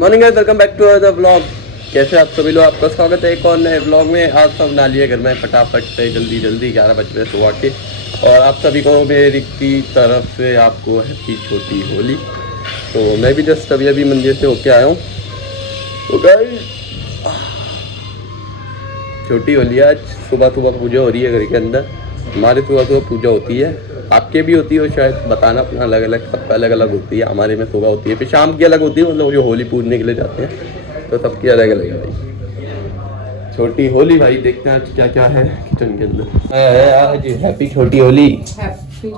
Morning guys, welcome back to other vlog. कैसे आप सभी लोग, आपका स्वागत है एक और नए व्लॉग में। आज सब नालिए घर में फटाफट से जल्दी 11 बज रहे सुबह के। और आप सभी को मेरी की तरफ से आपको हैप्पी छोटी होली। तो मैं भी जस्ट अभी मंदिर से होके आया हूँ। तो गाइस छोटी होली आज सुबह पूजा हो रही है घर के अंदर। हमारे सुबह पूजा होती है, आपके भी होती है शायद, बताना अपना अलग अलग, सबका अलग अलग होती है। हमारे में सुबह होती है, फिर शाम की अलग होती है, मतलब जो होली पूजने के लिए जाते हैं तो सबकी अलग अलग है भाई। छोटी होली भाई, देखते हैं आज क्या क्या है किचन के अंदर। आज हैप्पी छोटी होली। हैप्पी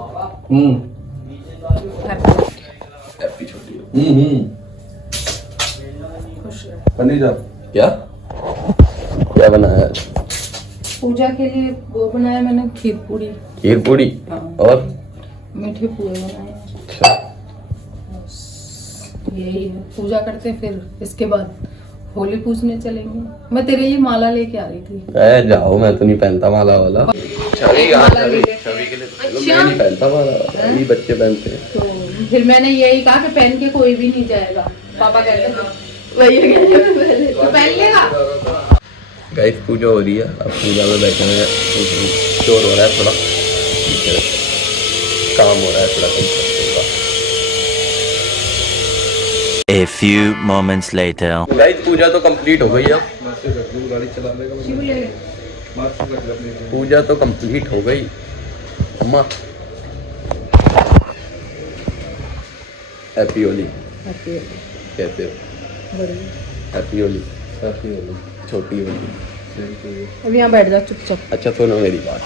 छोटी पनीर क्या क्या बनाया आज? पूजा के लिए वो बनाया मैंने, खीर पूड़ी। हाँ। और मीठे पूरे बनाए। अच्छा, यही है, पूजा करते फिर इसके बाद होली पूजने चलेंगे। मैं तेरे लिए माला लेके आ रही थी। जाओ, मैं तो नहीं पहनता माला वाला। छवि के लिए तो मैं नहीं पहनता माला वाला, ये बच्चे पहनते हैं। तो फिर मैंने यही कहा कि पहन के कोई भी नहीं जाएगा। पापा कहते पहन लेगा। गाइस पूजा हो रही है, अब पूजा में बैठे हैं, शोर हो रहा है थोड़ा, काम हो रहा है थोड़ा। A few moments later. Guys puja तो कंप्लीट हो गई। अब पूजा तो कंप्लीट हो गई। अम्मा हैप्पी होली। कैसे हो? हैप्पी होली छोटी होली। अब यहाँ बैठ जा चुपचाप। अच्छा सुनो मेरी बात,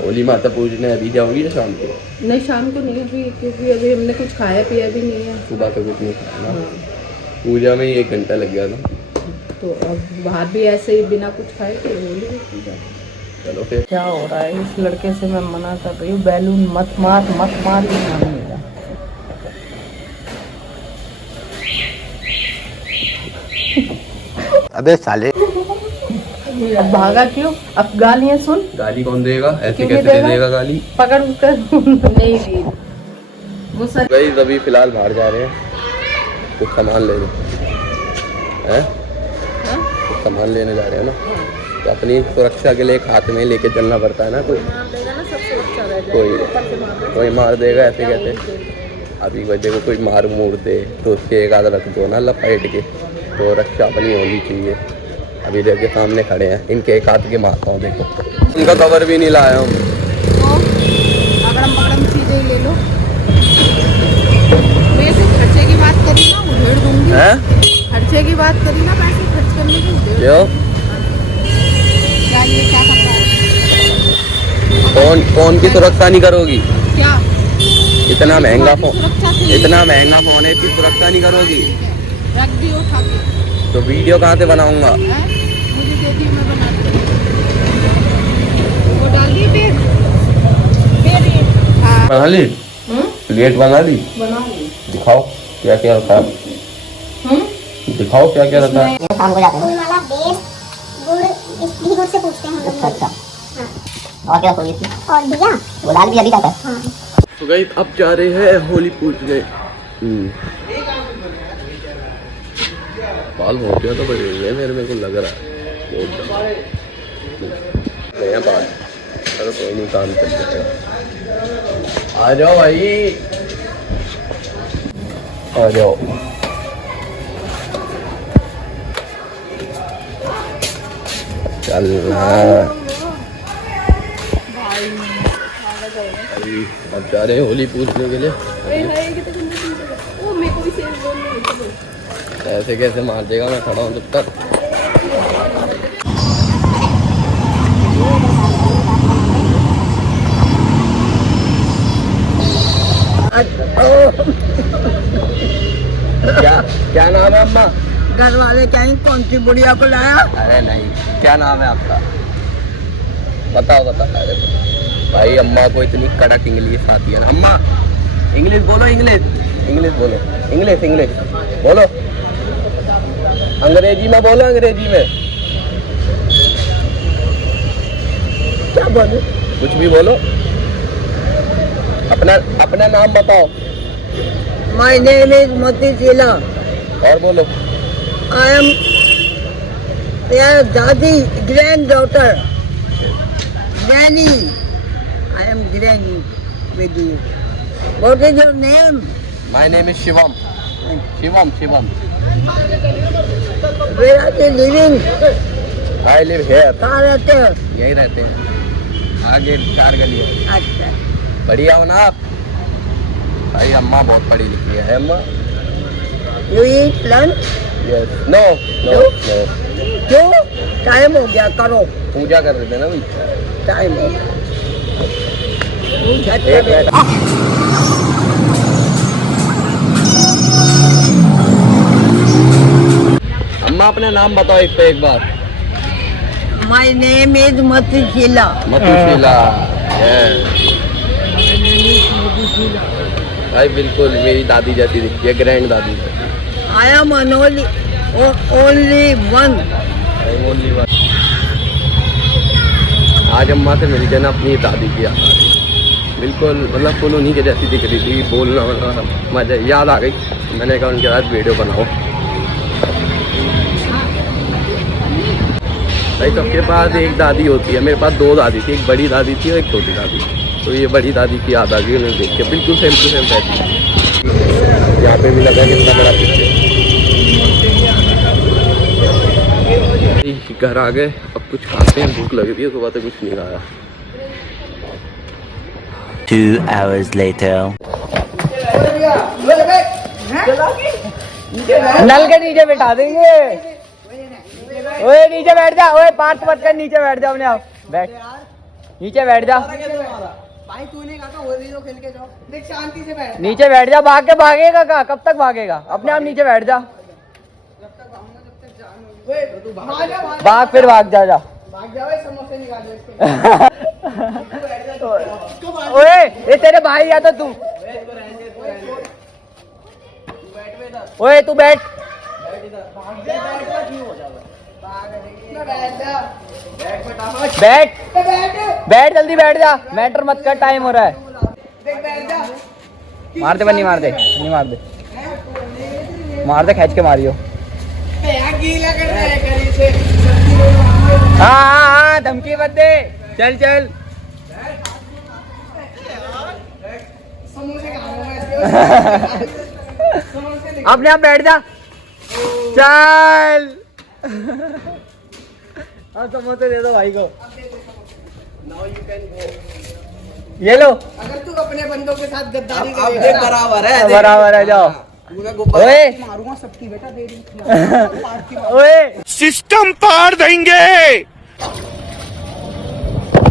होली माता पूजने अभी जाऊंगी या शाम को? नहीं, शाम को नहीं, अभी क्योंकि अभी हमने कुछ खाया पिया भी नहीं है। सुबह तो कुछ नहीं खाया ना। पूजा में ही 1 घंटा लग गया था। तो अब बाहर भी ऐसे ही बिना कुछ खाए तो होली में पूजा। चलो फिर। क्या हो रहा है, इस लड़के से मैं मना कर रही हूँ, बैलून मत मार मेरा। अबे साले, अब भागा क्यों? अब गालियाँ सुन। गाली कौन देगा? ऐसे कैसे दे देगा गाली? पकड़ कर नहीं दी वो सर। गाइस अभी फिलहाल बाहर जा रहे हैं, कुछ सामान लेने हैं। कुछ सामान लेने जा रहे हैं ना, तो अपनी सुरक्षा के लिए एक हाथ में लेके चलना पड़ता है ना। कोई मार देगा ऐसे कैसे? अभी वजह को कोई मार मूर दे तो उसके एक आध रख दो ना लपेट के, तो रक्षा अपनी होनी चाहिए। अभी देखिए सामने खड़े हैं, इनके एक हाथ के मारता हूँ, देखो उनका कवर भी नहीं लाया हूँ। अगड़म चीजें ले लो। वैसे खर्चे की बात करी ना, उधेड़ दूंगी। खर्चे की बात करी ना, पैसे खर्च करने की उधेड़। क्यों? क्या करता है? कौन की सुरक्षा नहीं करोगी? क्या इतना महंगा फोन है, इसकी सुरक्षा नहीं करोगी? रख दियो उठा के। तो वीडियो कहाँ से बनाऊंगा? मुझे दे दियो, मैं बना दूंगी। वो डाल दी पेड़। हाँ बना ली। प्लेट बना ली। दिखाओ क्या क्या रखा है। दिखाओ क्या क्या रखा है। शाम को जाते हैं वाला बेस गुड़ गुड़ से पूछते हैं। अच्छा और क्या कोई और भैया वो लाल भी अभी का है। तो गाइस अब जा रहे हैं होली पूजने। बाल बहुत ज़्यादा बड़े हुए हैं मेरे को लग रहा है नया बाल। चलो कोई नहीं, काम कर जाएगा। आ जाओ भाई, आ जाओ। चलना अभी अब जा रहे हैं होली पूजने के लिए। ऐसे कैसे मार देगा, मैं खड़ा हूँ तब तक। क्या नाम है अम्मा? घर वाले क्या कौन सी बुढ़िया को लाया? अरे नहीं, क्या नाम है आपका? बताओ। अरे भाई अम्मा को इतनी कड़क इंग्लिश आती है ना। अम्मा इंग्लिश बोलो, इंग्लिश बोलो, इंग्लिश बोलो, अंग्रेजी में बोलो, अंग्रेजी में। क्या बोलूं? कुछ भी बोलो, अपना अपना नाम बताओ My name is Mati Sheila. और बोलो। I am their Dadi granddaughter. Granny. I am Granny with you. What is your name? My name is Shivam. Shivam Shivam. Where are you living? I live here. कहाँ रहते हो? यही रहते हैं, आगे 4 गलियां। अच्छा। बढ़िया हो ना आप? भाई अम्मा बहुत पढ़ी लिखी है अम्मा। You eat lunch? Yes. No no no. क्यों? टाइम हो गया, करो। पूजा कर रहे थे ना भाई। टाइम हो गया। एक मिनट। अम्मा अपना नाम बताओ एक पे एक बार। My name is Mati Sheila. मधुशीला। भाई बिल्कुल मेरी दादी जैसी दिखती है, ग्रैंड दादी। I am only one. Only one। आज अम्मा से मिल के ना अपनी दादी की याद आ रही, बिल्कुल मतलब फुल उन्हीं के जैसी दिख रही थी, बोलना मजा याद आ गई। मैंने कहा उनके साथ वीडियो बनाओ। भाई सबके पास एक दादी होती है, मेरे पास 2 दादी थी, एक बड़ी दादी थी और एक छोटी दादी। तो ये बड़ी दादी की याद आ गई उन्हें देख के, बिल्कुल सेम टू सेम पैसे। यहाँ पे भी लगा कितना बड़ा पिक्चर। घर आ गए, अब कुछ खाते हैं, भूख लग रही है, सुबह से कुछ नहीं खाया। 2 hours later. नल के नीचे बैठा देंगे। ओए नीचे बैठ जा, ओए पार्थ मत कर, नीचे बैठ जा अपने आप। बैठ, नीचे बैठ जा। भाई तूने कहा था होली तो खेल के जाओ। देख शांति से बैठ। नीचे बैठ जा, भाग के भागेगा का? कब तक भागेगा? अपने आप नीचे बैठ जा। भाग फिर भाग जा जा। भाग जाओ, समोसे निकालो इसके। ओए ये तेरे भाई या तो तू। ओए तू बैठ। बैठ बैठ जल्दी बैठ जा, मैटर मत कर, टाइम हो रहा है। मार दे बन्नी, मार दे नहीं, मार दे, मार दे, खींच के मारियो। हाँ धमकी मत दे, चल चल। अपने आप बैठ जा, चल। हाँ समोसे दे दो भाई को। ये लो। अगर तू अपने बंदों के साथ गद्दारी करेगा बराबर है, बराबर है, जाओ। ओए मारूंगा सबकी, बेटा दे रही। ओए सिस्टम पार देंगे।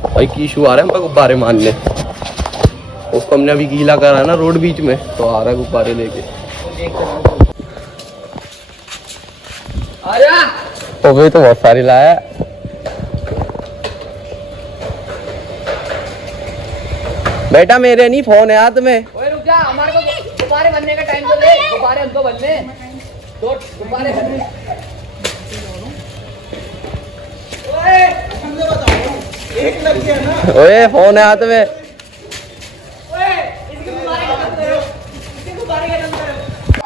भाई कीशु आ रहा है हमको गुब्बारे मारने। उसको हमने अभी गीला करा ना रोड बीच में, तो आ रहा है गुब्बारे लेके। तो भाई तो बहुत सारी लाया। बेटा मेरे नहीं, फोन है हाथ में। ओए रुक जा, हमारे को गुब्बारे बनने का टाइम तो दे। गुब्बारे हमको बनने दो, गुब्बारे बनने। ओए फोन है हाथ में।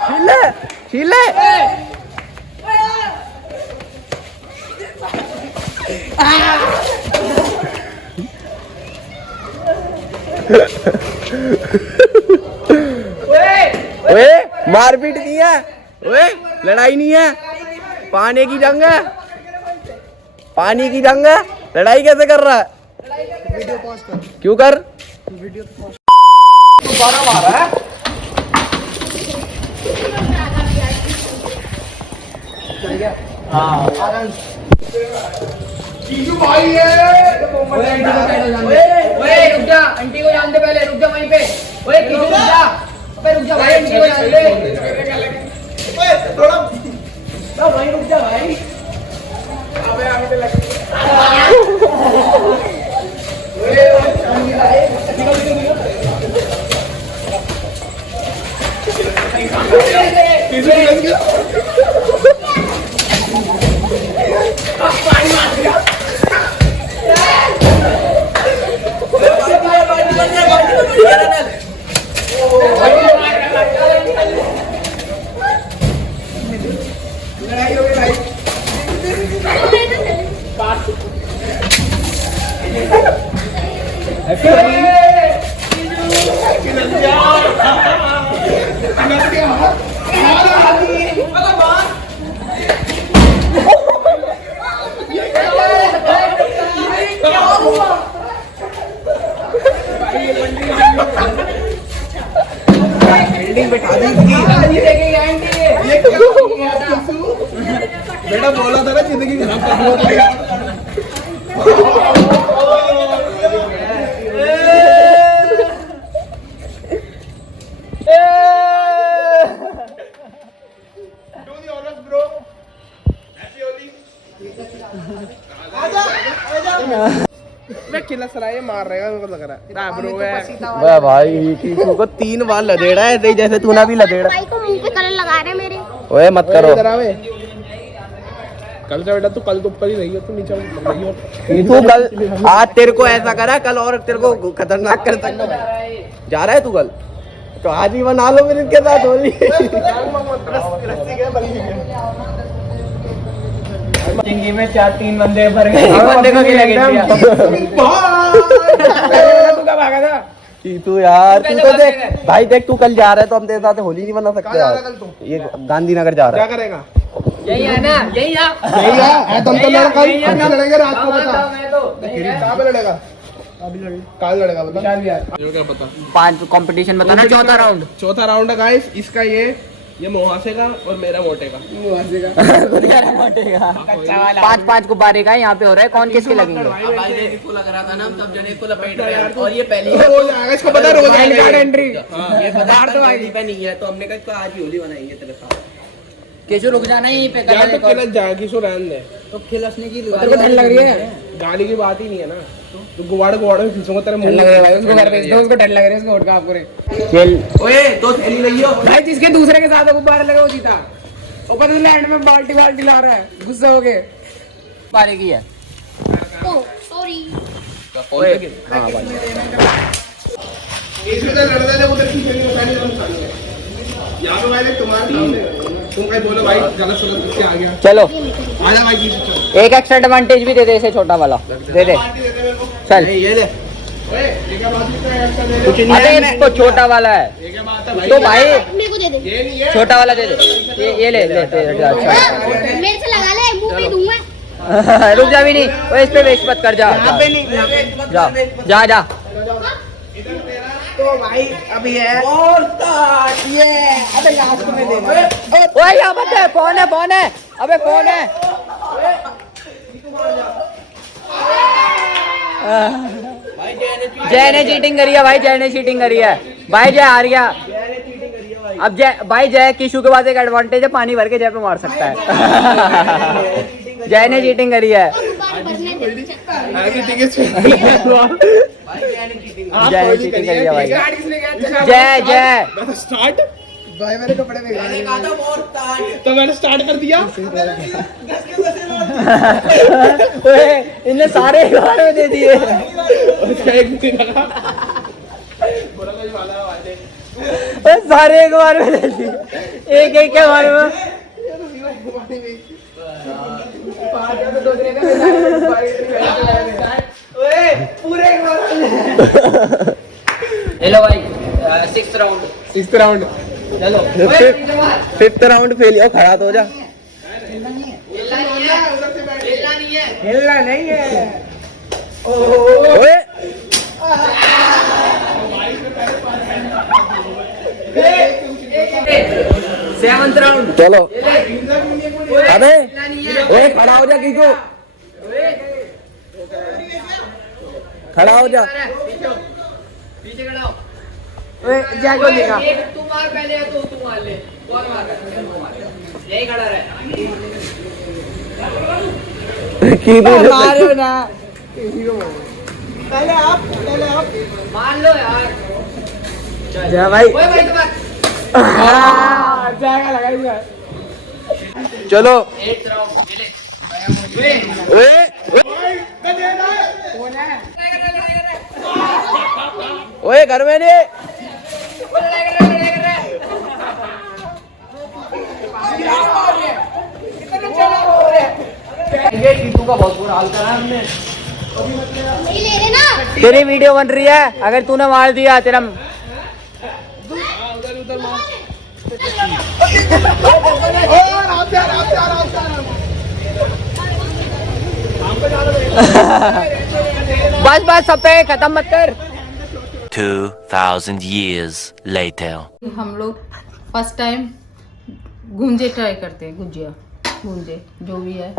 शीले शीले ओए मारपीट नहीं है, ओए लड़ाई नहीं है, पानी की जंग है, पानी की जंग है। लड़ाई कैसे कर रहा है? वीडियो पॉज कर। क्यों कर? Video pause. गुब्बारा मारा है। हाँ ओए रुक जा, आंटी को जान दे पहले, रुक जा वहीं पे। ओए किसी रुक जा, अबे रुक जा भाई, आंटी को जान दे। ओए थोड़ा वहीं रुक जा भाई। अबे आगे पे लग। बिल्डिंग बैठा दी इसकी। बेटा बोला था ना जिंदगी खराब कर मैं किला सराय मार रहेगा मेरे को लग रहा है ब्रो है। वाह भाई कीकू को 3 बार लदेड़ा है ऐसे ही जैसे तू ना भी लदेड़ा। भाई को मुंह पे कलर लगा रहे मेरे। ओए मत करो। कल से बेटा तू कल तो ऊपर ही रही हो, तू नीचे रही हो। तू कल आज तेरे को ऐसा करा, कल और तेरे को खतरनाक कर सकता जा रहा है तू कल, तो आज ही बना लो फिर इनके साथ होली। चिंगी में 4-3 बंदे भर गए, एक बंदे को गिरा दिया। तू कब भागा था? कि तू यार तू तो देख भाई, देख तू कल जा रहा है तो हम तेरे साथ होली नहीं बना सकते यार। ये गांधीनगर जा रहा क्या है। करेगा? यही है ना, यही है। यही है तुम तो लड़ कल लड़ेंगे रात को, हाँ, बता मैं तो कहाँ पे लड़ेगा? अभी कल लड़ेगा बता। जो क्या पता। 5 कंपटीशन बताना, चौथा राउंड। चौथा राउंड है गाइस, इसका ये मुहासे का और मेरा मोटे का। 5-5 गुब्बारे का यहाँ पे हो रहा है, कौन किसके लगेंगे? इसको लग रहा था ना, हम सब जने इसको लपेट रहे हैं और ये पहली रोज आएगा, इसको पता रोज आएगा। एंट्री ये पता तो होली पे नहीं है, तो हमने कहा आज ही होली बनाएंगे तेरे साथ। केशव रुक जाना यहीं पे, यार तो खिलस जाए, किसको रहने दे। तो खिलसने की तेरे को ठंड लग रही है? गाली की बात ही नहीं है ना, तो गुवाड़ में खींचूंगा तेरे मुंह ठंड लग रही है भाई, उसको घर भेज दो, उसको ठंड लग रही है, उसको उठका आप पूरे। खेल ओए तो थैली लगी हो भाई जिसके दूसरे के साथ गुब्बारे लगे वो जीता। ऊपर से लैंड में बाल्टी ला रहा है, गुस्सा हो गए। बारे की है। Oh sorry. हां भाई इसमें तो लड़ रहे थे उधर की खेलने का पहले हम सामने यहां पे भाई तुम्हारे सामने तुम कहीं बोलो भाई गलत सलत किससे आ गया। चलो आजा भाई जी चल। एक एक्स्ट्रा एडवांटेज भी दे दे इसे, छोटा वाला दे दे। चल ये ले ओए ये क्या बात है? एक्स्ट्रा दे कुछ दे। नहीं अरे है। इसको छोटा वाला है ये क्या बात है भाई? तो भाई मेरे को दे दे। ये नहीं है। छोटा वाला दे दे, ये ले ले अच्छा। मेरे से लगा ले, मुंह पे दूंगा। रुक जा भी नहीं, ओए इस पे वेस्ट मत कर, जा जा जा। तो भाई अभी है और स्टार्ट ये अबे लास्ट में देना। ओए यहाँ मत है, फोन है, अबे फोन है। जय ने चीटिंग करी है भाई, जय ने चीटिंग करी है भाई, जय हार गया। अब जय भाई, जय किशु के बाद एक एडवांटेज है, पानी भर के जय पे मार सकता है। जय ने चीटिंग करी है। आगे ठीक है। जय ने चीटिंग करी है भाई। जय स्टार्ट भाई, मेरे कपड़े में मैंने कहा था और स्टार्ट, तो मैंने स्टार्ट कर दिया। ओए इनने सारे एक बार में दे दिए। उसका एक भी लगा बोला कोई वाला वाले ओए सारे एक बार में दे दिए, एक के बारे में। ओए पूरे एक बार। हेलो भाई, 6th राउंड। 6th राउंड चलो 5th राउंड फेल हो, खड़ा तो हो जा। हिलना नहीं है। ओए 7th राउंड। चलो अबे ओए खड़ा हो जा कीकू, खड़ा हो जा। पीछे खड़ा हो। ओए जय को देखा, तू मार पहले, तू मार ले, और मार यही खड़ा रहे। कीकू ना पहले आप मान लो यार। जा भाई। ओए भाई तो मार। जाएगा लगाएगा। चलो 8th राउंड ले। ओए ओए घर में नहीं। ये टीटू का बहुत बुरा हाल करा हमने। नहीं ले रहे ना। तेरी वीडियो बन रही है, अगर तूने मार दिया तेरा बस बस सब पे खत्म मत कर। 2,000 years later. हम लोग फर्स्ट टाइम गुंजे ट्राई करते हैं, गुजिया गुंजे जो भी है।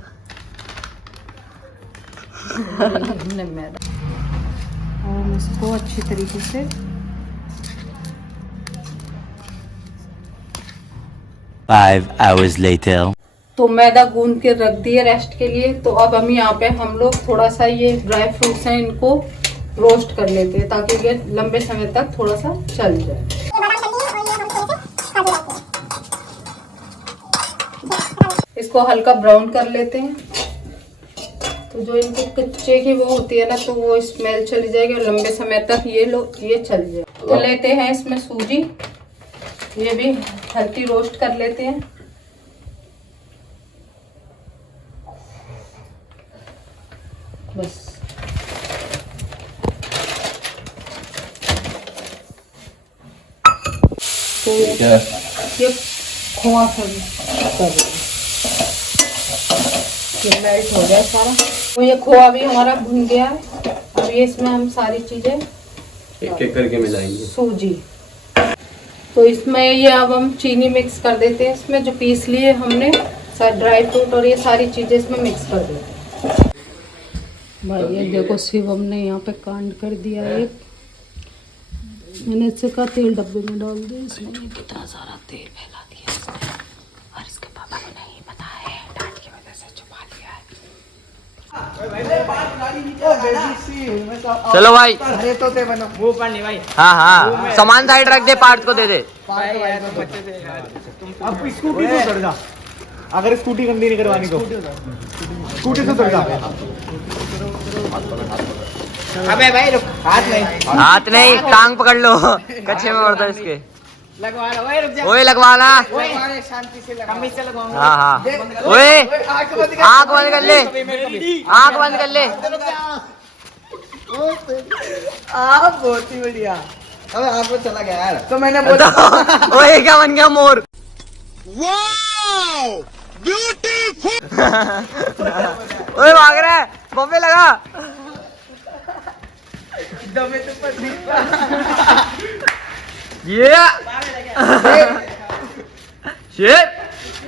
हमने मैदा और हम इसको अच्छी तरीके से 5 hours later. तो मैदा गूंद के रख दिए रेस्ट के लिए। तो अब हम यहाँ पे हम लोग थोड़ा सा ये ड्राई फ्रूट्स हैं इनको रोस्ट कर लेते हैं ताकि ये लंबे समय तक थोड़ा सा चल जाए। इसको हल्का ब्राउन कर लेते हैं। तो जो इनके कच्चे की वो होती है ना, तो वो स्मेल चली जाएगी और लंबे समय तक ये चल जाए। तो लेते हैं इसमें सूजी, ये भी हल्की रोस्ट कर लेते हैं। बस तो ये खोआ कर ये मेल्ट हो गया सारा। तो ये खोआ भी हमारा भुन गया है। अब ये इसमें हम सारी चीजें एक एक करके मिलाएंगे। सूजी, तो इसमें ये अब हम चीनी मिक्स कर देते हैं। इसमें जो पीस लिए हमने ड्राई फ्रूट और ये सारी चीजें इसमें मिक्स कर देते हैं। भाई ये देखो शिवम ने यहाँ पे कांड कर दिया है। मैंने इससे कहा तेल डब्बे में डाल दे, इसमें ये कितना सारा तेल फैला दिया इसने और इसके पापा को नहीं पता है, डांट की वजह से छुपा लिया है। चलो भाई, अरे तो ते बनो वो पर नहीं भाई। हाँ हाँ सामान साइड रख दे, पार्ट को दे दे। अब स्कूटी से उतर जा, अगर स्कूटी गंदी नहीं करवानी तो स्कूटी से उतर जा। अबे भाई रुक, हाथ नहीं टांग पकड़ लो, कच्चे में पड़ता है इसके। लगवा लो, ओए रुक जा, ओए लगवाना। ओए शांति से लगा, कमी से लगाऊंगा। हाँ हाँ ओए आँख बंद कर ले, आँख बंद कर ले। आप बहुत ही बढ़िया। अबे आप चला गया यार, तो मैंने बोला ओए क्या बन गया मोर। ओए भाग रहा है, बम्बे लगा। दबे तो पर ये शेर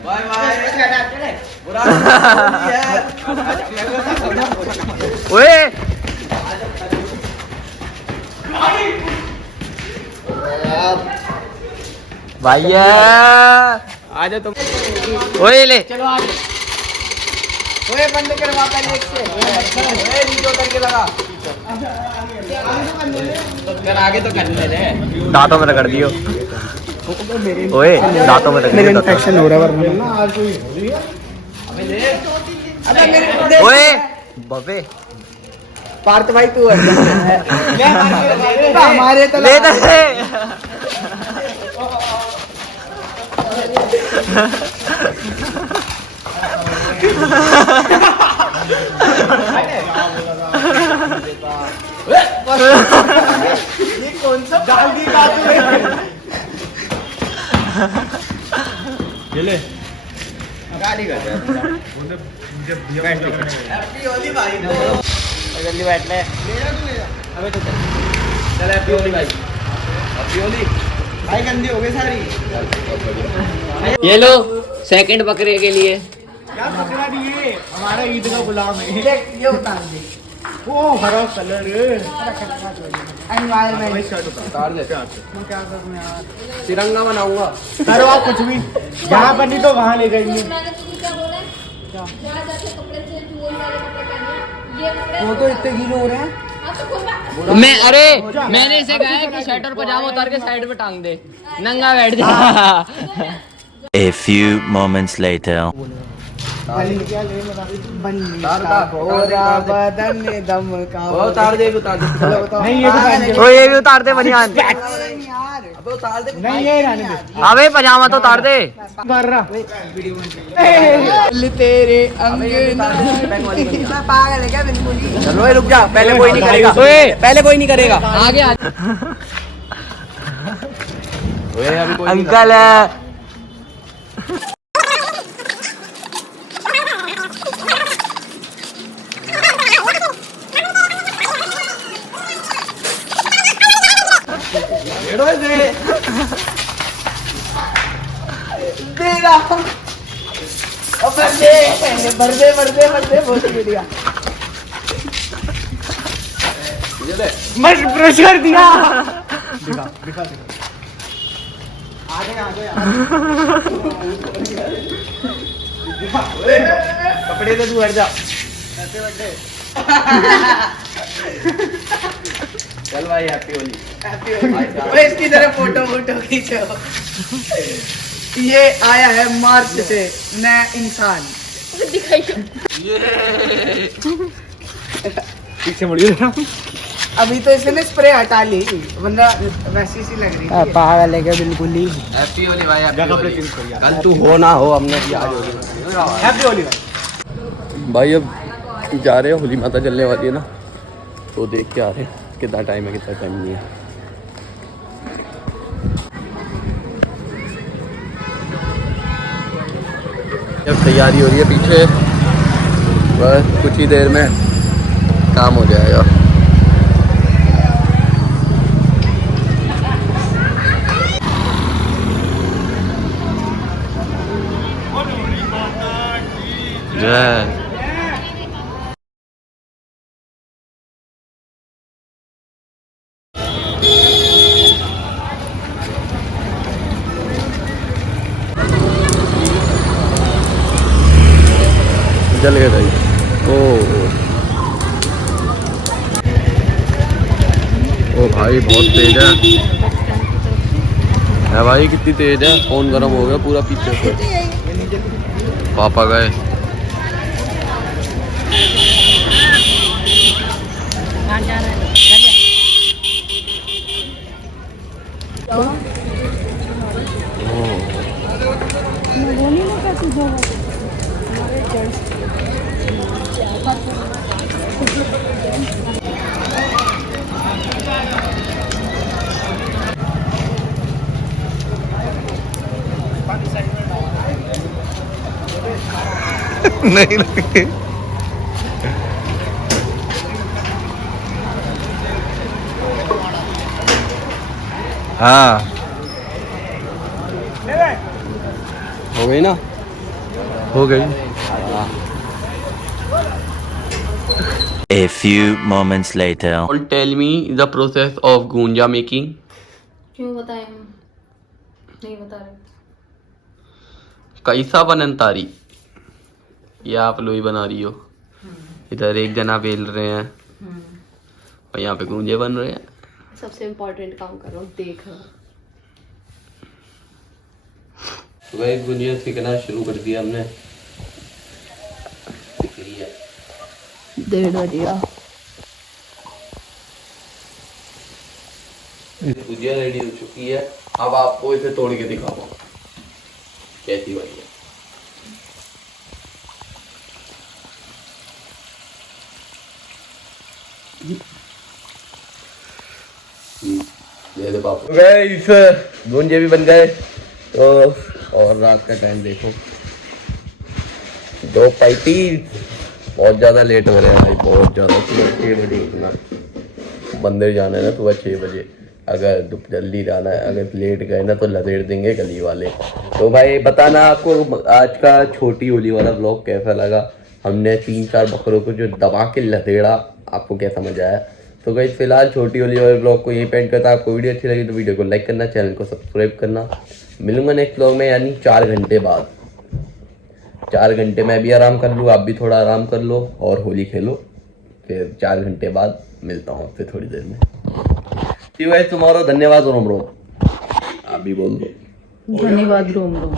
बाय बाय। बुरा ओए भैया आ जा तुम। ओए ले चलो आ जा। ओए बंद करवा पहले एक से। ओए नीचे उतर के लगा। कर आगे तो करने दे। दांतों में रगड़ दियो। ओए दांतों में रगड़ दियो। इन्फेक्शन हो रहा है वरना आज कोई हो रही है। अबे ले। अबे मेरे को दे। ओए बबे पार्थ भाई तू है। मैं हमारे तो ले दे। ये कौन सा गाली बात है? ये ले गाली कर रहा है। हैप्पी होली भाई। जल्दी बैठ ले। अबे तो चल हैप्पी होली भाई। हैप्पी होली भाई। गंदी हो गई सारी। ये लो सेकंड बकरे के लिए। क्या बकरा नहीं है, हमारा ईद का गुलाम है। ये उतार दे। वो हरा कलर उतार दे। क्या करूं यार, तिरंगा बनाऊंगा। करवा कुछ भी, जहाँ बनी तो वहाँ ले गई। वो तो इतने गीले हो रहे हैं। मैं अरे मैंने इसे कहा है कि शर्ट और पजामा उतार के साइड पे टांग दे, नंगा बैठ जा। A few moments later. उतार दे, उतार दे। नहीं ये ओ ये भी उतार दे बनियान। नहीं ये रहने दे। अबे पजामा तो उतार दे। कर रहा तेरे अंगना पागल है क्या बिल्कुल। चलो रुक जा, पहले कोई नहीं करेगा, पहले कोई नहीं करेगा, आगे आ। अंकल है ब्रश कर दिया। दिखा आगे कपड़े तो तू हट जा। चल भाई हैप्पी होली। इसकी तरह फोटो खींचो। ये आया है मार्च से नया इंसान। पीछे मुड़िए। अभी तो इसने स्प्रे हटा ली, वरना वैसी सी लग रही है। पागल है क्या बिल्कुल ही। हैप्पी होली भाई। कल तू हो ना हो, हमने आज होली। हैप्पी होली भाई। अब जा रहे हैं, होली माता जलने वाली है ना, तो देख के आ रहे हैं कितना टाइम है कितना टाइम नहीं है। जब तैयारी हो रही है पीछे, बस कुछ ही देर में काम हो जाएगा। जय जल गए भाई। ओ भाई बहुत तेज है भाई, कितनी तेज है। फोन गर्म हो गया पूरा पीछे से। पापा गए। नहीं लगे। हाँ हो गई ना, हो गई। A few moments later. Tell me the process of गूंजा making. क्यों बताएं हम? नहीं बता रहे। कैसा बनन तारी? ये आप लोई बना रही हो, इधर एक जना बेल रहे हैं और यहाँ पे गूंजे बन रहे हैं। सबसे इम्पोर्टेंट काम करो, देख लो। वही गुंजिया सीखना शुरू कर दिया हमने। 1:30 बजे गुजिया रेडी हो चुकी है। अब आपको इसे तोड़ के दिखाऊंगा कैसी बनी है। गाइस गुंजे भी बन गए तो, और रात का टाइम देखो 2:35। बहुत ज़्यादा लेट हो रहे हैं भाई, बहुत ज़्यादा। सुबह 6 बजे उठना, मंदिर जाना है ना सुबह 6 बजे। अगर जल्दी जाना है, अगर लेट गए ना तो लदेड़ देंगे गली वाले। तो भाई बताना आपको आज का छोटी होली वाला ब्लॉग कैसा लगा। हमने 3-4 बकरों को जो दबा के लदेड़ा, आपको कैसा मजा आया। तो गाइस फिलहाल छोटी होली वाले ब्लॉग को यहीं पेंट करता। आपको वीडियो अच्छी लगी तो वीडियो को लाइक करना, चैनल को सब्सक्राइब करना। मिलूंगा नेक्स्ट ब्लॉग में, यानी 4 घंटे बाद। 4 घंटे मैं भी आराम कर लूँ, आप भी थोड़ा आराम कर लो और होली खेलो। फिर 4 घंटे बाद मिलता हूँ आपसे थोड़ी देर में। सी यू गाइस टुमारो। धन्यवाद रोम रोम। आप भी बोल दो धन्यवाद रोम रोम।